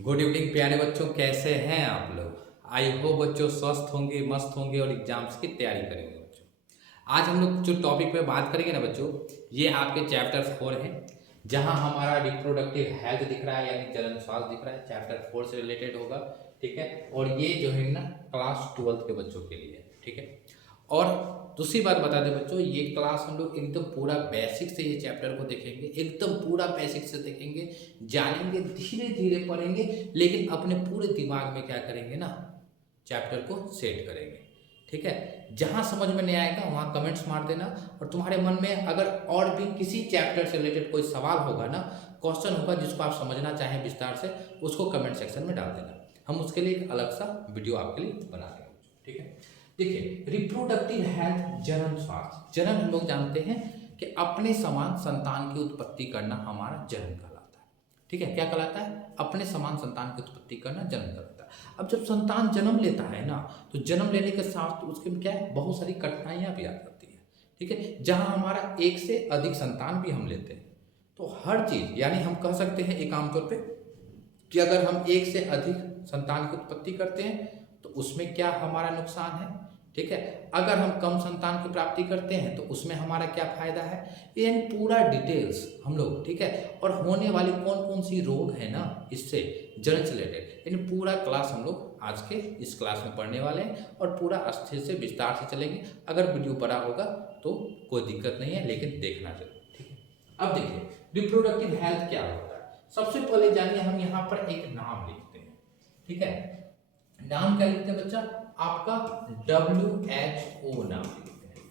Good evening प्यारे बच्चों, कैसे हैं आप लोग। आई होप बच्चों स्वस्थ होंगे, मस्त होंगे और एग्जाम्स की तैयारी करेंगे बच्चों। आज हम लोग जो टॉपिक पे बात करेंगे ना बच्चों, ये आपके चैप्टर 4 है, जहां हमारा रिप्रोडक्टिव हेल्थ दिख रहा है यानी जनन स्वास्थ्य दिख रहा है। चैप्टर 4 से रिलेटेड होगा, ठीक है। और ये जो है ना क्लास 12 के बच्चों के लिए, ठीक है। और दूसरी बात बता दें बच्चों, ये क्लास हम लोग एकदम पूरा बेसिक से ये चैप्टर को देखेंगे, एकदम पूरा बेसिक से देखेंगे, जानेंगे, धीरे धीरे पढ़ेंगे, लेकिन अपने पूरे दिमाग में क्या करेंगे ना, चैप्टर को सेट करेंगे, ठीक है। जहां समझ में नहीं आएगा वहां कमेंट्स मार देना, और तुम्हारे मन में अगर और भी किसी चैप्टर से रिलेटेड कोई सवाल होगा ना, क्वेश्चन होगा जिसको आप समझना चाहें विस्तार से, उसको कमेंट सेक्शन में डाल देना। हम उसके लिए एक अलग सा वीडियो आपके लिए बना देंगे, ठीक है। देखिए, रिप्रोडक्टिव हेल्थ, जनन स्वास्थ्य। जनन हम लोग जानते हैं कि अपने समान संतान की उत्पत्ति करना हमारा जनन कहलाता है, ठीक है। क्या कहलाता है? अपने समान संतान की उत्पत्ति करना जनन कहलाता है। अब जब संतान जन्म लेता है ना, तो जन्म लेने के साथ उसके में क्या है, बहुत सारी कठिनाइयां भी आ जाती हैं, ठीक है। जहां हमारा एक से अधिक संतान भी हम लेते हैं, तो हर चीज यानी हम कह सकते हैं एक आमतौर पे कि अगर हम एक से अधिक संतान की उत्पत्ति करते हैं तो उसमें क्या हमारा नुकसान है, ठीक है। अगर हम कम संतान की प्राप्ति करते हैं तो उसमें हमारा क्या फायदा है, ये पूरा डिटेल्स हम लोग, ठीक है। और होने वाली कौन कौन सी रोग है ना इससे, जन्म से रिलेटेड, इन पूरा क्लास हम लोग आज के इस क्लास में पढ़ने वाले हैं, और पूरा अस्थिर से विस्तार से चलेंगे। अगर वीडियो बड़ा होगा तो कोई दिक्कत नहीं है, लेकिन देखना जरूर, ठीक है। अब देखिए, रिप्रोडक्टिव हेल्थ क्या होता है। सबसे पहले जानिए, हम यहाँ पर एक नाम लिखते हैं, ठीक है। नाम क्या लिखते हैं बच्चा? आपका WHO नाम लिखते हैं,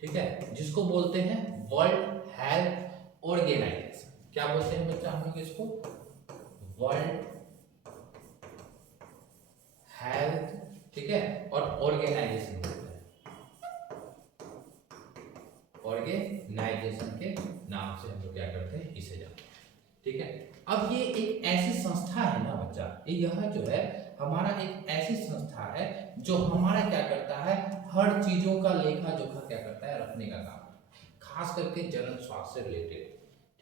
ठीक है, जिसको बोलते हैं वर्ल्ड हेल्थ ऑर्गेनाइजेशन। क्या बोलते हैं बच्चा हम लोग इसको? वर्ल्ड हेल्थ, ठीक है। और ऑर्गेनाइजेशन बोलते हैं, ऑर्गेनाइजेशन के नाम से हम लोग क्या करते हैं, इसे जानते हैं, ठीक है। अब ये एक ऐसी संस्था है ना बच्चा, यह जो है हमारा एक ऐसी संस्था है जो हमारा क्या करता है, हर चीजों का लेखा जोखा क्या करता है, रखने का काम करता है, खास करके जनन स्वास्थ्य से रिलेटेड,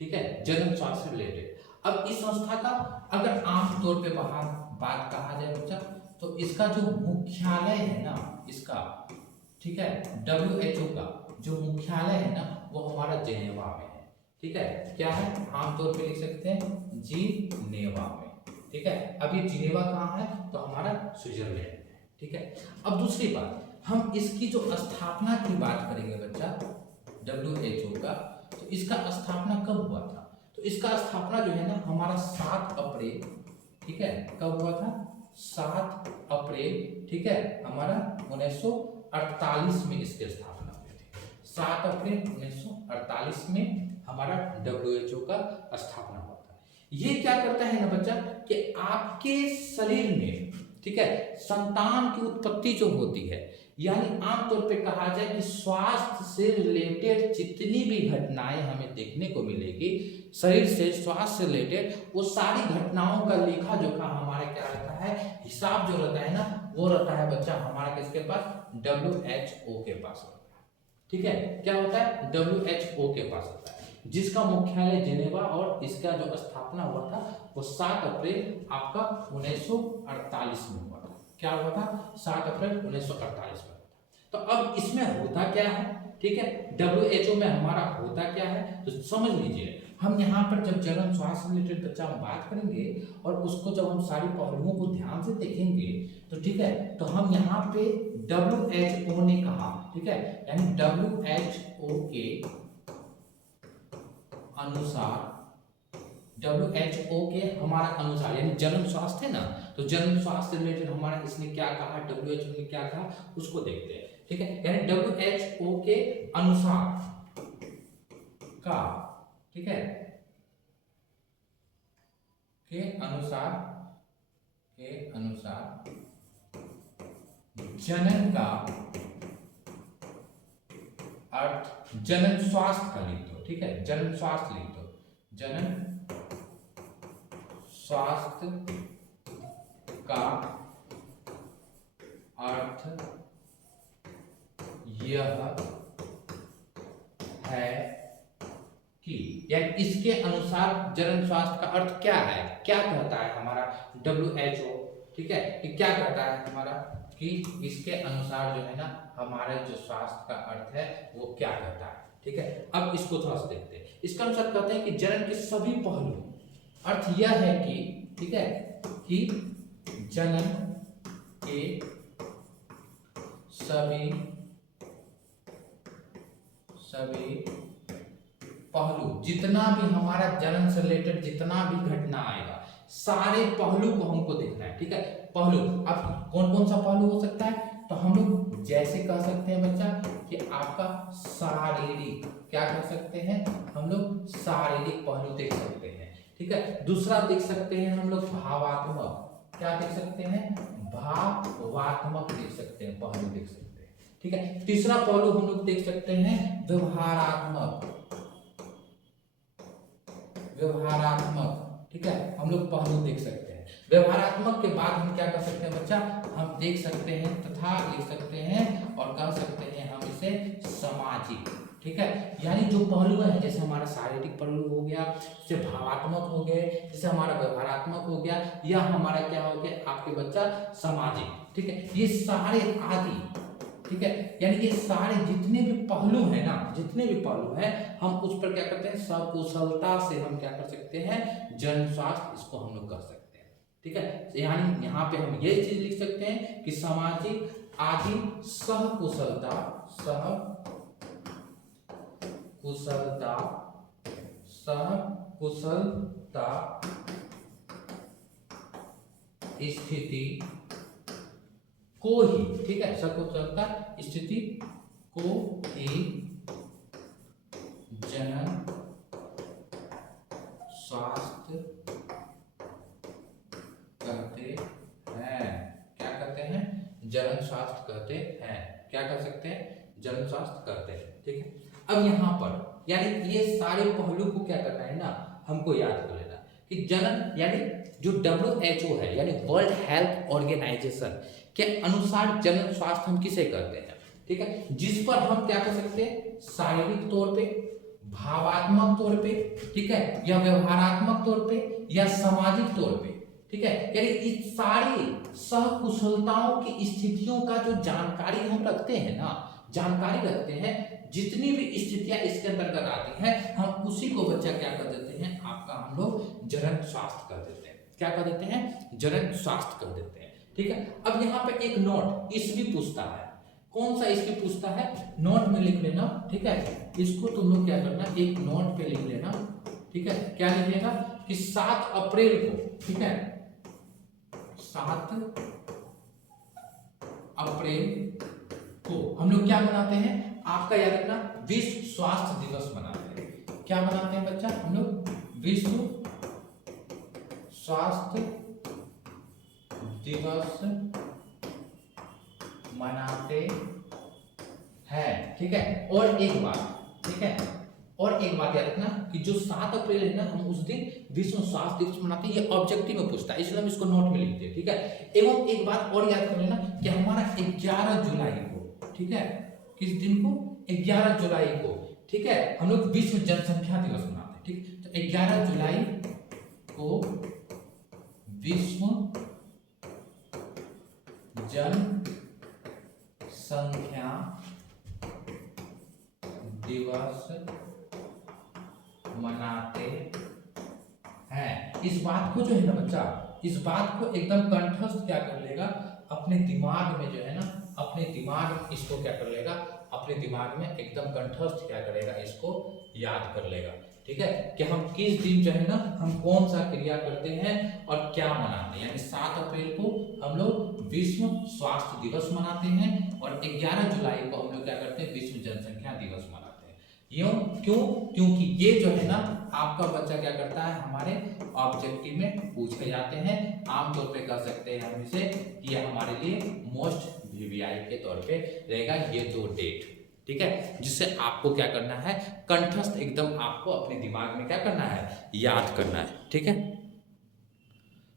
ठीक है, जनन स्वास्थ्य से रिलेटेड। अब इस संस्था का अगर आम तौर पे बाहर बात कहा जाए बच्चा, तो इसका जो मुख्यालय है ना इसका, ठीक है, WHO का जो मुख्यालय है ना वो हमारा जेनेवा में है, ठीक है। क्या है? आमतौर पे लिख सकते हैं जिनेवा में, ठीक है। अब ये जिनेवा कहाँ है? तो हमारा स्विट्जरलैंड में है, ठीक है। अब दूसरी बात, हम इसकी जो स्थापना की बात करेंगे बच्चा, WHO का, तो इसका स्थापना कब हुआ था? तो इसका स्थापना जो है ना हमारा 7 अप्रैल, ठीक है, कब हुआ था? 7 अप्रैल, ठीक है, हमारा 1948 में इसकी स्थापना हुई थी। 7 अप्रैल 1948 में हमारा WHO का स्थापना हुआ था। ये क्या करता है ना बच्चा, कि आपके शरीर में, ठीक है, संतान की उत्पत्ति जो होती है, यानी आमतौर पे कहा जाए कि स्वास्थ्य से रिलेटेड जितनी भी घटनाएं हमें देखने को मिलेगी, शरीर से स्वास्थ्य से रिलेटेड, वो सारी घटनाओं का लेखा जोखा हमारा क्या रहता है, हिसाब जो रहता है ना, वो रहता है बच्चा हमारा किसके पास? WHO के पास रहता है, ठीक है। क्या होता है? WHO के पास होता है, जिसका मुख्यालय जिनेवा, और इसका जो स्थापना हुआ था वो 7 अप्रैल आपका 1948 में हुआ था। क्या हुआ था? 7 अप्रैल 1948 में हुआ था। तो अब इसमें होता क्या है, ठीक है, WHO में हमारा होता क्या है, तो समझ लीजिए। हम यहाँ पर जब जनन स्वास्थ्य रिलेटेड बच्चा हम बात करेंगे, और उसको जब हम सारी पहलुओं को ध्यान से देखेंगे, तो ठीक है, तो हम यहाँ पे WHO ने कहा, ठीक है, यानी WHO के अनुसार, WHO के हमारा अनुसार, यानी जनन स्वास्थ्य है ना, तो जनन स्वास्थ्य रिलेटेड हमारा इसने क्या कहा, WHO ने क्या कहा, उसको देखते हैं, ठीक है। यानी WHO के अनुसार का, ठीक है, के अनुसार, के अनुसार जनन का अर्थ, जनन स्वास्थ्य का लिख दो, ठीक है, जनन स्वास्थ्य लिख दो, जनन स्वास्थ्य का अर्थ यह है कि यानी इसके अनुसार जनन स्वास्थ्य का अर्थ क्या है, क्या कहता है हमारा WHO, ठीक है, कि क्या कहता है हमारा कि इसके अनुसार जो है ना हमारे जो स्वास्थ्य का अर्थ है वो क्या कहता है, ठीक है। अब इसको थोड़ा सा देखते हैं। इसका अनुसार कहते हैं कि जनन के सभी पहलू, अर्थ यह है कि, ठीक है, कि जनन के सभी पहलू, जितना भी हमारा जनन से रिलेटेड जितना भी घटना आएगा सारे पहलू को हमको देखना है, ठीक है। पहलू, अब कौन कौन सा पहलू हो सकता है, तो हम लोग जैसे कह सकते हैं बच्चा कि आपका शारीरिक, क्या कह सकते हैं हम लोग, शारीरिक पहलू देख सकते हैं, ठीक है। दूसरा देख सकते हैं हम लोग भावात्मक, क्या देख सकते हैं, भावात्मक देख सकते हैं, पहलू देख सकते हैं, ठीक है। तीसरा पहलू हम लोग देख सकते हैं व्यवहारात्मक, ठीक है, हम लोग पहलू देख सकते हैं। व्यवहारात्मक के बाद हम क्या कर सकते हैं बच्चा, हम देख सकते हैं तथा लिख सकते हैं और कह सकते हैं हम इसे सामाजिक, ठीक है। यानी जो पहलू है, जैसे हमारा शारीरिक पहलू हो गया, जैसे भावात्मक हो गए, जैसे हमारा व्यवहारात्मक हो गया, या हमारा क्या हो गया आपके बच्चा सामाजिक, ठीक है। ये सारे आदि, ठीक है, यानी ये सारे जितने भी पहलू हैं ना, जितने भी पहलू हैं, हम उस पर क्या करते हैं, सकुशलता से हम क्या कर सकते हैं, जन स्वास्थ्य, इसको हम लोग कर सकते हैं, ठीक है। यानी यहाँ पे हम ये चीज लिख सकते हैं कि सामाजिक आदि सहकुशलता स्थिति को ही, ठीक है, सकुशलता स्थिति को ही जनन स्वास्थ्य कहते हैं। क्या कहते हैं, जनन स्वास्थ्य कहते हैं, क्या कर सकते हैं, जनन स्वास्थ्य कहते हैं, ठीक है। अब यहाँ पर यानी ये सारे पहलू को क्या करना है ना, हमको याद कर लेना कि जनन यानी जो WHO है, यानी वर्ल्ड हेल्थ ऑर्गेनाइजेशन के अनुसार जनन स्वास्थ्य हम किसे करते हैं, ठीक है, जिस पर हम क्या कर सकते हैं, शारीरिक तौर पे, भावात्मक तौर पे, ठीक है, या व्यवहारात्मक तौर पे, या सामाजिक तौर पे, ठीक है, यानी इस सारी सहकुशलताओं की स्थितियों का जो जानकारी हम रखते हैं ना, जानकारी रखते हैं, जितनी भी स्थितियां इसके अंतर्गत आती हैं, हम उसी को बच्चा क्या कर देते हैं, आपका हम लोग जनन स्वास्थ्य कर देते हैं। क्या कर देते हैं, जनन स्वास्थ्य कर देते हैं, ठीक है। अब यहाँ पे एक नोट इस भी पूछता है, कौन सा इसकी पूछता है, नोट में लिख लेना, ठीक है। इसको तुम लोग क्या करना, एक नोट पे लिख लेना, ठीक है। क्या लिख लेना कि 7 अप्रैल को, ठीक है, 7 अप्रैल को हम लोग क्या मनाते हैं, आपका याद रखना, विश्व स्वास्थ्य दिवस मनाते हैं। क्या मनाते हैं बच्चा, हम लोग विश्व स्वास्थ्य दिवस मनाते हैं, ठीक है। और एक बात, ठीक है, और एक बात याद रखना कि जो 7 अप्रैल है ना, हम उस दिन विश्व स्वास्थ्य दिवस मनाते हैं, ये ऑब्जेक्टिव में पूछता है, इसलिए हम इसको नोट में लिखते हैं, ठीक है। एवं एक बात और याद कर लेना कि हमारा 11 जुलाई को, ठीक है, किस दिन को, 11 जुलाई को, ठीक है, हम लोग विश्व जनसंख्या दिवस मनाते हैं, ठीक। तो 11 जुलाई को विश्व जनसंख्या दिवस मनाते हैं। इस बात को जो है ना बच्चा, इस बात को एकदम कंठस्थ क्या कर लेगा, अपने दिमाग में जो है ना, अपने दिमाग इसको क्या कर लेगा, अपने दिमाग में एकदम कंठस्थ क्या करेगा, इसको याद कर लेगा, ठीक है, कि हम किस दिन जो है ना, हम कौन सा क्रिया करते हैं और क्या मनाते हैं। यानी 7 अप्रैल को हम लोग विश्व स्वास्थ्य दिवस मनाते हैं और 11 जुलाई को हम लोग क्या करते हैं, विश्व जनसंख्या दिवस मनाते हैं। यूं क्यों, क्योंकि ये जो है ना आपका बच्चा क्या करता है, हमारे ऑब्जेक्टिव में पूछे जाते हैं। आमतौर पे कह सकते हैं हम इसे कि ये हमारे लिए मोस्ट VVI के तौर पे रहेगा, ये 2 डेट, ठीक है, जिससे आपको क्या करना है, कंठस्थ एकदम आपको अपने दिमाग में क्या करना है, याद करना है, ठीक है।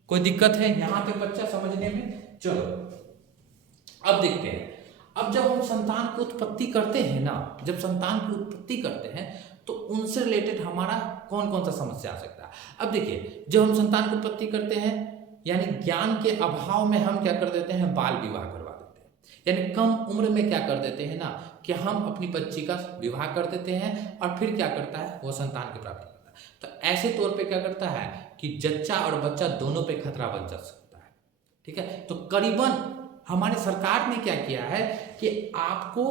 कोई दिक्कत है यहाँ पे बच्चा समझने में? चलो अब देखते हैं। अब जब हम संतान की उत्पत्ति करते हैं ना, जब संतान की उत्पत्ति करते हैं तो उनसे रिलेटेड हमारा कौन कौन सा समस्या आ सकता है। अब देखिए, जब हम संतान की उत्पत्ति करते हैं यानी ज्ञान के अभाव में हम क्या कर देते हैं, बाल विवाह करवा देते हैं। यानी कम उम्र में क्या कर देते हैं ना कि हम अपनी बच्ची का विवाह कर देते हैं और फिर क्या करता है, वो संतान की प्राप्ति करता है। तो ऐसे तौर पे क्या करता है कि जच्चा और बच्चा दोनों पे खतरा बन जा सकता है। ठीक है, तो करीबन हमारे सरकार ने क्या किया है कि आपको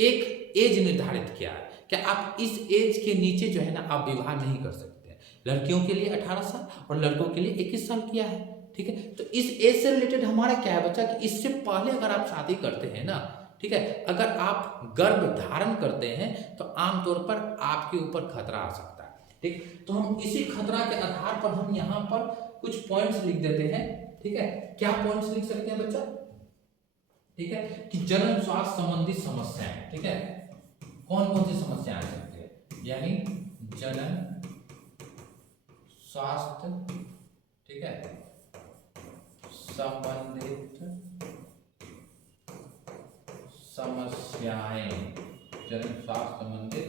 एक एज निर्धारित किया है कि आप इस एज के नीचे जो है ना आप विवाह नहीं कर सकते हैं। लड़कियों के लिए 18 साल और लड़कों के लिए 21 साल किया है। ठीक है, तो इस एज से रिलेटेड हमारा क्या है बच्चा कि इससे पहले अगर आप शादी करते हैं ना, ठीक है, अगर आप गर्भ धारण करते हैं तो आमतौर पर आपके ऊपर खतरा आ सकता है। ठीक, तो हम इसी खतरा के आधार पर हम यहाँ पर कुछ पॉइंट्स लिख देते हैं। ठीक है, क्या पॉइंट्स लिख सकते हैं बच्चा, ठीक है, कि जनन स्वास्थ्य संबंधी समस्याएं। ठीक है, कौन कौन सी समस्याएं आ सकती है, यानी जनन स्वास्थ्य, ठीक है, संबंधित समस्याएं, जनन स्वास्थ्य संबंधित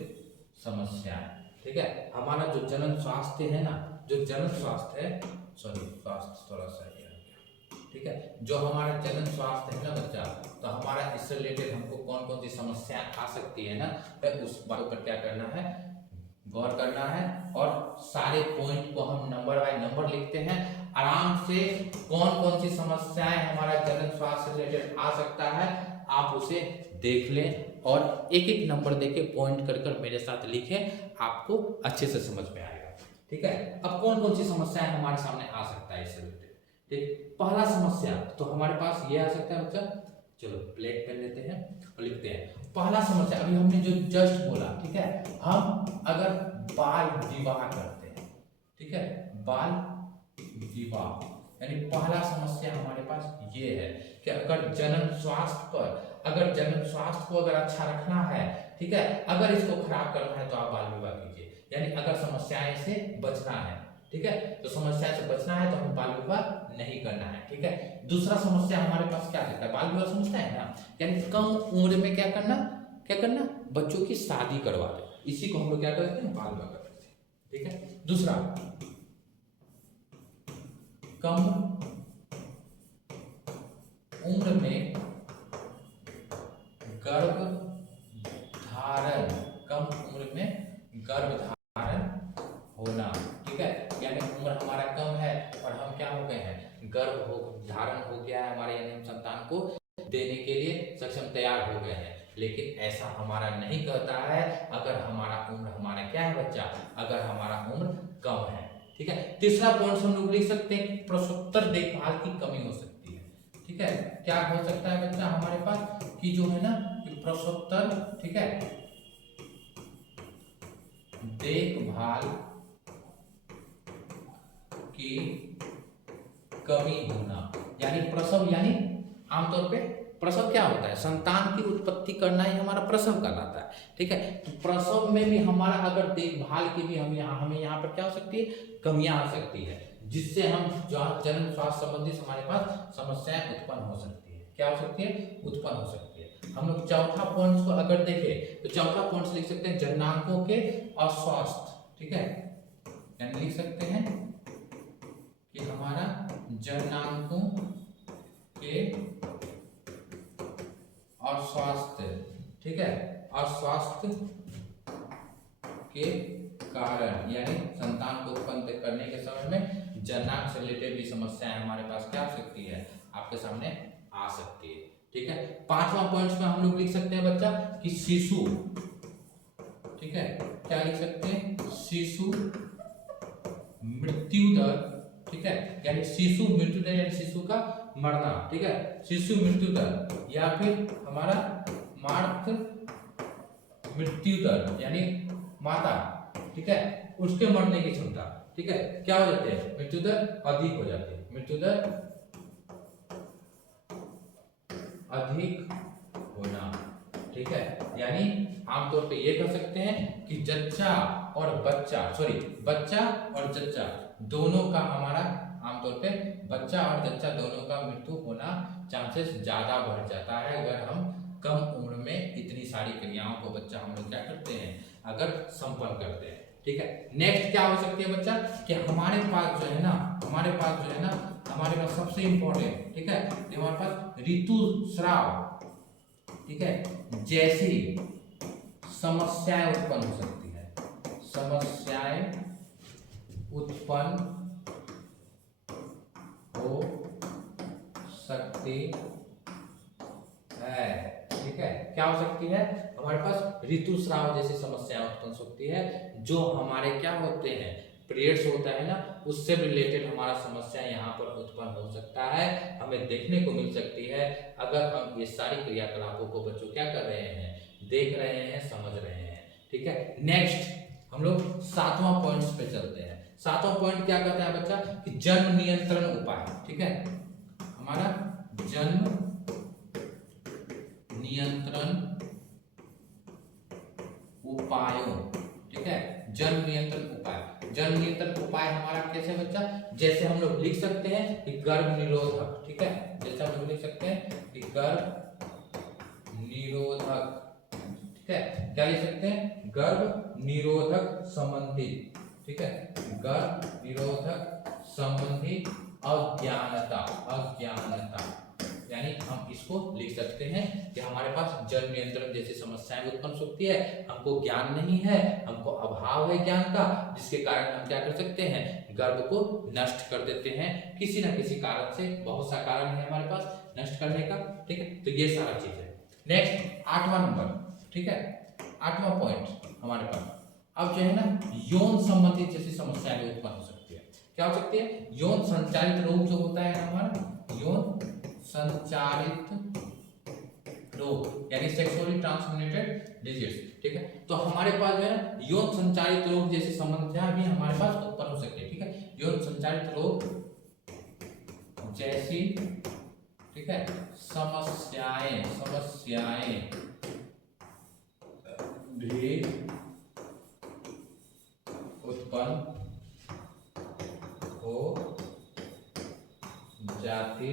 समस्याएं। ठीक है, हमारा जो जनन स्वास्थ्य है ना, जो जनन स्वास्थ्य है, सॉरी स्वास्थ्य थोड़ा सा ये आ गया। ठीक है, जो हमारा जनन स्वास्थ्य है ना बच्चा, तो हमारा इससे रिलेटेड हमको कौन कौन सी समस्याएं आ सकती है ना, तो उस बात पर क्या करना है, गौर करना है। और सारे पॉइंट को हम नंबर बाय नंबर लिखते हैं आराम से। कौन कौन सी समस्याएं हमारा जनन स्वास्थ्य से रिलेटेड आ सकता है आप उसे देख लें और एक एक नंबर देके पॉइंट कर कर मेरे साथ लिखें, आपको अच्छे से समझ में आएगा। ठीक है, अब कौन कौन सी समस्याएं हमारे सामने आ सकता है इससे रिलेटेड। ठीक, पहला समस्या तो हमारे पास ये आ सकता है बच्चा, चलो ब्लैक पेन लेते हैं और लिखते हैं। पहला समस्या अभी हमने जो जस्ट बोला, ठीक है, हम अगर बाल विवाह करते हैं, ठीक है, बाल विवाह, यानी पहला समस्या हमारे पास ये है कि अगर जनन स्वास्थ्य पर, अगर जनन स्वास्थ्य को अगर अच्छा रखना है, ठीक है, अगर इसको खराब करना है तो आप बाल विवाह कीजिए। यानी अगर समस्याएं से बचना है, ठीक है, तो समस्या से बचना है तो हमें बाल विवाह नहीं करना है। ठीक है, दूसरा समस्या हमारे पास क्या रहता है, बाल विवाह समझता है ना, यानी कम उम्र में क्या करना, क्या करना, बच्चों की शादी करवा दे, इसी को हम लोग क्या करते हैं, बाल विवाह करते हैं। ठीक है, दूसरा कम उम्र में गर्भ धारण, कम उम्र में गर्भ धारण होना। ठीक है, यानी उम्र हमारा कम है और हम क्या हो गए हैं, गर्भ हो धारण हो गया है हमारे, यानी हम संतान को देने के लिए सक्षम तैयार हो गए हैं। लेकिन ऐसा हमारा नहीं कहता है अगर हमारा उम्र, हमारा क्या है बच्चा, अगर हमारा उम्र कम है। ठीक है, तीसरा पॉइंट हम लोग लिख सकते हैं, प्रसवोत्तर देखभाल की कमी हो सकती है। ठीक है, क्या हो सकता है बच्चा हमारे पास कि जो है ना प्रसवोत्तर, ठीक है, देखभाल की कमी होना। यानी प्रसव, यानी आमतौर पे प्रसव क्या होता है, संतान की उत्पत्ति करना ही हमारा प्रसव कहलाता है। ठीक है, तो प्रसव में भी हमारा अगर देखभाल की भी हमें यहाँ पर क्या हो सकती है, कमियां आ सकती है, जिससे हम जनन स्वास्थ्य संबंधी हमारे पास समस्याएं उत्पन्न हो सकती है। क्या हो सकती है, उत्पन्न हो सकती है। हम लोग चौथा पॉइंट को अगर देखें तो चौथा पॉइंट लिख सकते हैं जननांगों के अस्वास्थ्य। ठीक है, यानी लिख सकते हैं कि हमारा जननांगों के अस्वास्थ्य, ठीक है, अस्वास्थ्य के कारण, यानी संतान को उत्पन्न करने के समय में जननांग से रिलेटेड भी समस्याएं हमारे पास क्या हो सकती है, आपके सामने आ सकती है। ठीक है, पांचवा पॉइंट में हम लोग लिख सकते हैं बच्चा कि शिशु, ठीक है, क्या लिख सकते हैं, शिशु मृत्यु दर। ठीक है, यानी शिशु मृत्यु दर, यानी शिशु का मरना। ठीक है, शिशु मृत्यु दर या फिर हमारा मातृ मृत्यु दर, यानी माता, ठीक है, उसके मरने की क्षमता, ठीक है, क्या हो जाते हैं, मृत्यु दर अधिक हो जाती है, मृत्यु दर अधिक होना। ठीक है, यानी आमतौर पे ये कह सकते हैं कि जच्चा और बच्चा, सॉरी बच्चा और जच्चा दोनों का हमारा आमतौर पे बच्चा और जच्चा दोनों का मृत्यु होना चांसेस ज्यादा बढ़ जाता है अगर हम कम उम्र में इतनी सारी क्रियाओं को बच्चा हम लोग क्या करते हैं, अगर संपन्न करते हैं। ठीक है, नेक्स्ट क्या हो सकती है बच्चा कि हमारे पास जो है ना हमारे पास सबसे इंपॉर्टेंट, ठीक है, हमारे पास ऋतुस्राव, ठीक है, जैसी समस्याएं उत्पन्न हो सकती है, समस्याएं उत्पन्न हो सकती है। ठीक है, क्या हो सकती है, हमारे पास ऋतुस्राव जैसी समस्याएं उत्पन्न हो सकती है, जो हमारे क्या होते हैं, पीरियड्स होता है ना, उससे रिलेटेड हमारा समस्या यहाँ पर उत्पन्न हो सकता है, हमें देखने को मिल सकती है अगर हम ये सारी क्रियाकलापों को बच्चों क्या कर रहे हैं, देख रहे हैं, समझ रहे हैं। ठीक है, नेक्स्ट हम लोग 7वां पॉइंट्स पे चलते हैं। 7वां पॉइंट क्या कहता है बच्चा कि जन्म नियंत्रण उपाय। ठीक है, हमारा जन्म नियंत्रण उपायों, ठीक है, जन्म नियंत्रण उपाय। जन्म नियंत्रण उपाय हमारा कैसे बच्चा, जैसे हम लोग लिख सकते हैं कि गर्भ निरोधक, ठीक है, जैसे हम लोग लिख सकते हैं कि गर्भ निरोधक, ठीक है, क्या लिख सकते हैं, गर्भ निरोधक संबंधी, ठीक है, गर्भ निरोधक संबंधी अज्ञानता, यानी हम इसको लिख सकते हैं कि हमारे पास जन्म नियंत्रण जैसी समस्याएं उत्पन्न हो सकती है, हमको ज्ञान नहीं है, हमको अभाव है ज्ञान का, जिसके कारण हम क्या कर सकते हैं, गर्भ को नष्ट कर देते हैं किसी ना किसी कारण से। बहुत सा कारण है हमारे पास नष्ट करने का। ठीक है, तो ये सारा चीज है। नेक्स्ट 8वां नंबर, ठीक है, 8वां पॉइंट हमारे पास अब जो है ना यौन संबंधित जैसी समस्याएं भी उत्पन्न हो सकती है। क्या हो सकती है, यौन संचालित रोग जो होता है हमारा, यौन संचालित रोग यानी सेक्सुअली ट्रांसमिटेड डिजीज। ठीक है, तो हमारे पास जो है ना यौन संचालित रोग जैसी समस्या भी हमारे पास उत्पन्न हो सकती है। ठीक है, यौन संचालित रोग जैसी, ठीक है, समस्याएं भी उत्पन्न हो जाती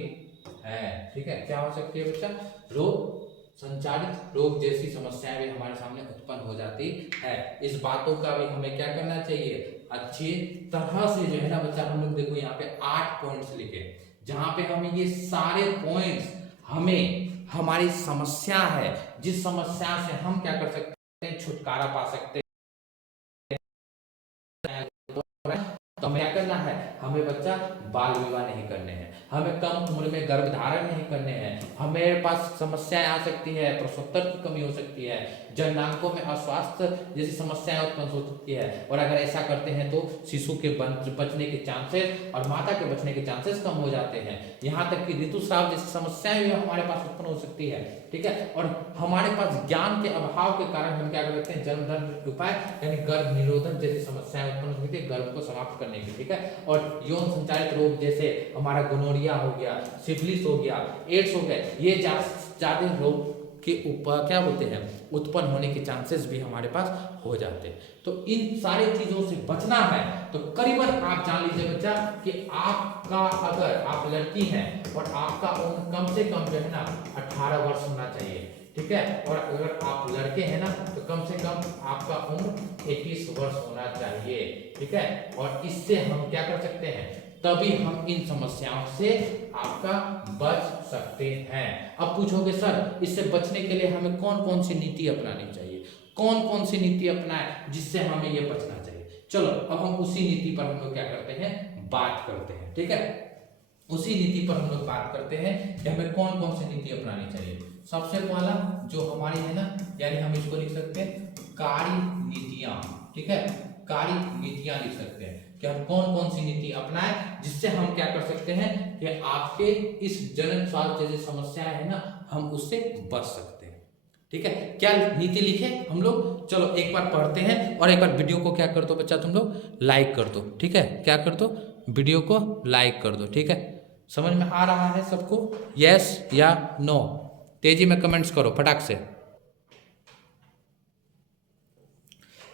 है। ठीक है, क्या हो सकती है बच्चा, रोग संचालित रोग जैसी समस्याएं भी हमारे सामने उत्पन्न हो जाती है। इस बातों का भी हमें क्या करना चाहिए, अच्छी तरह से जो है ना बच्चा, हम लोग देखो यहाँ पे 8 पॉइंट्स लिखे, जहां पे हमें ये सारे पॉइंट्स हमें हमारी समस्या है, जिस समस्या से हम क्या कर सकते हैं, छुटकारा पा सकते हैं। तो हमें क्या करना है, हमें बच्चा बाल विवाह नहीं करने हैं, हमें कम उम्र में गर्भधारण नहीं करने हैं, हमें पास समस्याएं आ सकती है, प्रसवोत्तर की कमी हो सकती है, जननांगों में अस्वास्थ्य जैसी समस्याएं उत्पन्न हो सकती है, और अगर ऐसा करते हैं तो शिशु के बचने के चांसेस और माता के बचने के चांसेस कम हो जाते हैं। यहाँ तक कि ऋतुस्राव जैसी समस्याएं भी हमारे पास उत्पन्न हो सकती है। ठीक है, और हमारे पास ज्ञान के अभाव के कारण हम क्या करते हैं, जन्म नियंत्रण उपाय यानी गर्भ निरोधक जैसी समस्याएं उत्पन्न होती है गर्भ को समाप्त करने की। ठीक है, और यौन संचालित रोग जैसे हमारा गोनोरिया हो गया, सिफिलिस हो गया, एड्स हो गया, ये ज्यादा रोग के ऊपर क्या होते हैं, उत्पन्न होने के चांसेस भी हमारे पास हो जाते हैं। तो इन सारी चीजों से बचना है तो करीबन आप जान लीजिए बच्चा कि आपका, अगर आप लड़की हैं और आपका उम्र कम से कम जो है ना 18 वर्ष होना चाहिए। ठीक है, और अगर आप लड़के हैं ना तो कम से कम आपका उम्र 21 वर्ष होना चाहिए। ठीक है, और इससे हम क्या कर सकते हैं, तभी हम इन समस्याओं से आपका बच सकते हैं। अब पूछोगे सर इससे बचने के लिए हमें कौन कौन सी नीति अपनानी चाहिए, कौन कौन सी नीति अपनाएं जिससे हमें ये बचना चाहिए। चलो अब हम उसी नीति पर हम लोग क्या करते हैं, बात करते हैं। ठीक है, उसी नीति पर हम लोग बात करते हैं कि हमें कौन कौन सी नीति अपनानी चाहिए। सबसे पहला जो हमारी है ना, यानी हम इसको लिख सकते हैं कार्य नीतियां। ठीक है, कार्य नीतियां लिख सकते हैं कि हम कौन कौन सी नीति अपनाएं जिससे हम क्या कर सकते हैं कि आपके इस जनन स्वास्थ्य जैसी समस्याएं है ना, हम उससे बच सकते हैं। ठीक है, क्या नीति लिखे हम लोग, चलो एक बार पढ़ते हैं और एक बार वीडियो को क्या कर दो बच्चा, तुम लोग लाइक कर दो। ठीक है, क्या कर दो, वीडियो को लाइक कर दो। ठीक है, समझ में आ रहा है सबको, यस या नो, तेजी में कमेंट्स करो फटाक से।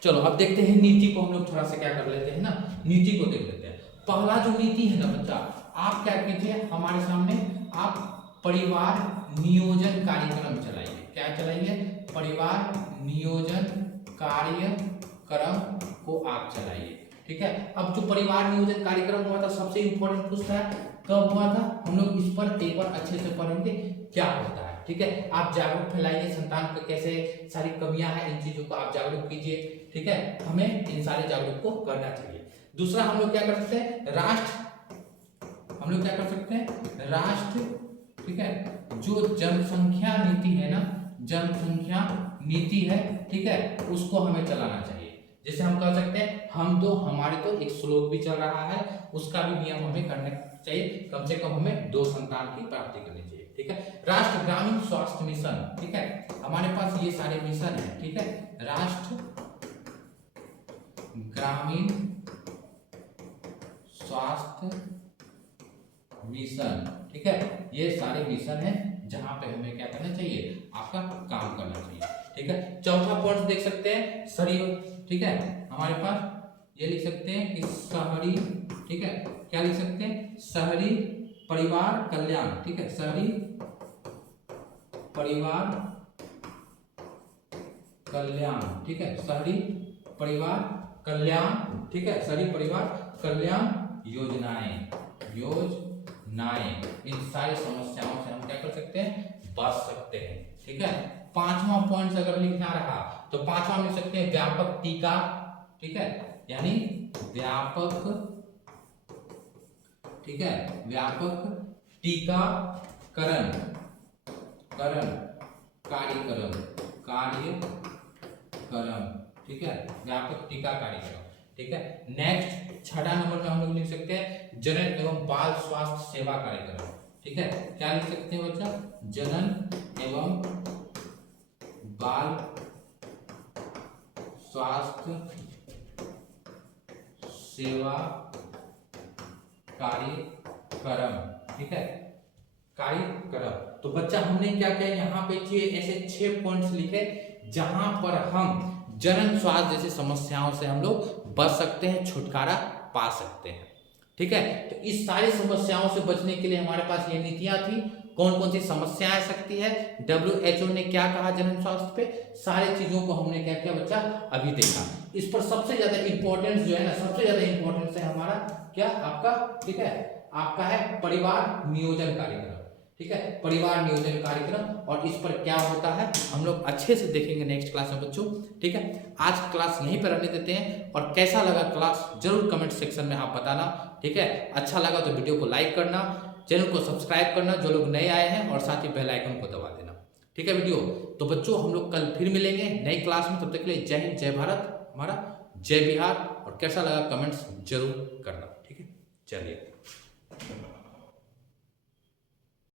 चलो अब देखते हैं नीति को, हम लोग थोड़ा सा क्या कर लेते हैं ना, नीति को देख लेते हैं। पहला जो नीति है ना बच्चा, आप क्या कीजिए, हमारे सामने आप परिवार नियोजन कार्यक्रम चलाइए। क्या चलाइए, परिवार नियोजन कार्यक्रम। क्रम को आप चलाइए। ठीक है, अब जो परिवार नियोजन कार्यक्रम हुआ था सबसे इंपॉर्टेंट पूछता है कब हुआ था, हम लोग इस पर एक बार अच्छे से पढ़ेंगे क्या होता है। ठीक है, आप जागरूक फैलाइए, संतान को कैसे सारी कमियां हैं इन चीजों को आप जागरूक कीजिए। ठीक है, हमें इन सारे जागरूक को करना चाहिए। दूसरा हम लोग क्या कर सकते हैं, हम लोग क्या कर सकते हैं, राष्ट्र, ठीक है, जो जनसंख्या नीति है ना, जनसंख्या नीति है, ठीक है, उसको हमें चलाना चाहिए। जैसे हम कह सकते हैं हम दो, हमारे तो एक श्लोक भी चल रहा है, उसका भी नियम हमें करना चाहिए, कम से कम हमें 2 संतान की प्राप्ति करनी चाहिए। ठीक है, राष्ट्र ग्रामीण स्वास्थ्य मिशन, ठीक है, हमारे पास ये सारे मिशन है। ठीक है, राष्ट्र ग्रामीण स्वास्थ्य मिशन, ठीक है, ये सारे मिशन है जहां पे हमें क्या करना चाहिए, आपका काम करना चाहिए। ठीक है, चौथा पॉइंट देख सकते हैं शहरी, ठीक है, हमारे पास ये लिख सकते हैं कि शहरी, ठीक है, क्या लिख सकते हैं, शहरी परिवार कल्याण। ठीक है, शहरी परिवार कल्याण, ठीक है, शहरी परिवार कल्याण, ठीक है, शहरी परिवार कल्याण योजनाएं, इन सारी समस्याओं से हम क्या कर सकते हैं, बच सकते हैं। ठीक है, पांचवा पॉइंट अगर लिखना रहा तो पांचवा लिख सकते हैं व्यापक टीका, ठीक है, यानी व्यापक, ठीक है, व्यापक टीकाकरण कार्यक्रम, ठीक है, व्यापक टीका कार्यक्रम। ठीक है, नेक्स्ट छठा नंबर पे हम लोग लिख सकते हैं जनन एवं बाल स्वास्थ्य सेवा कार्यक्रम। ठीक है, क्या लिख सकते हैं बच्चा, जनन एवं बाल स्वास्थ्य सेवा कार्यक्रम। ठीक है, कार्यक्रम। तो बच्चा हमने क्या किया, यहाँ पे ऐसे 6 पॉइंट्स लिखे जहां पर हम जनन स्वास्थ्य जैसी समस्याओं से हम लोग बच सकते हैं, छुटकारा पा सकते हैं। ठीक है, तो इस सारी समस्याओं से बचने के लिए हमारे पास ये नीतियां थी। कौन कौन सी समस्याएं आ सकती है, WHO ने क्या कहा जनन स्वास्थ्य पे, सारी चीजों को हमने क्या किया बच्चा अभी देखा। इस पर सबसे ज्यादा इंपॉर्टेंस जो है ना, सबसे ज्यादा इंपॉर्टेंस है हमारा क्या, आपका, ठीक है, आपका है परिवार नियोजन कार्यक्रम। ठीक है, परिवार नियोजन कार्यक्रम, और इस पर क्या होता है हम लोग अच्छे से देखेंगे नेक्स्ट क्लास में बच्चों। ठीक है, आज क्लास यहीं पर रहने देते हैं, और कैसा लगा क्लास जरूर कमेंट सेक्शन में आप बताना। ठीक है, अच्छा लगा तो वीडियो को लाइक करना, चैनल को सब्सक्राइब करना जो लोग नए आए हैं, और साथ ही बेल आइकन को दबा देना। ठीक है वीडियो, तो बच्चों हम लोग कल फिर मिलेंगे नई क्लास में, तब तक के लिए जय हिंद, जय भारत, हमारा जय बिहार, और कैसा लगा कमेंट्स जरूर करना। ठीक है, चलिए।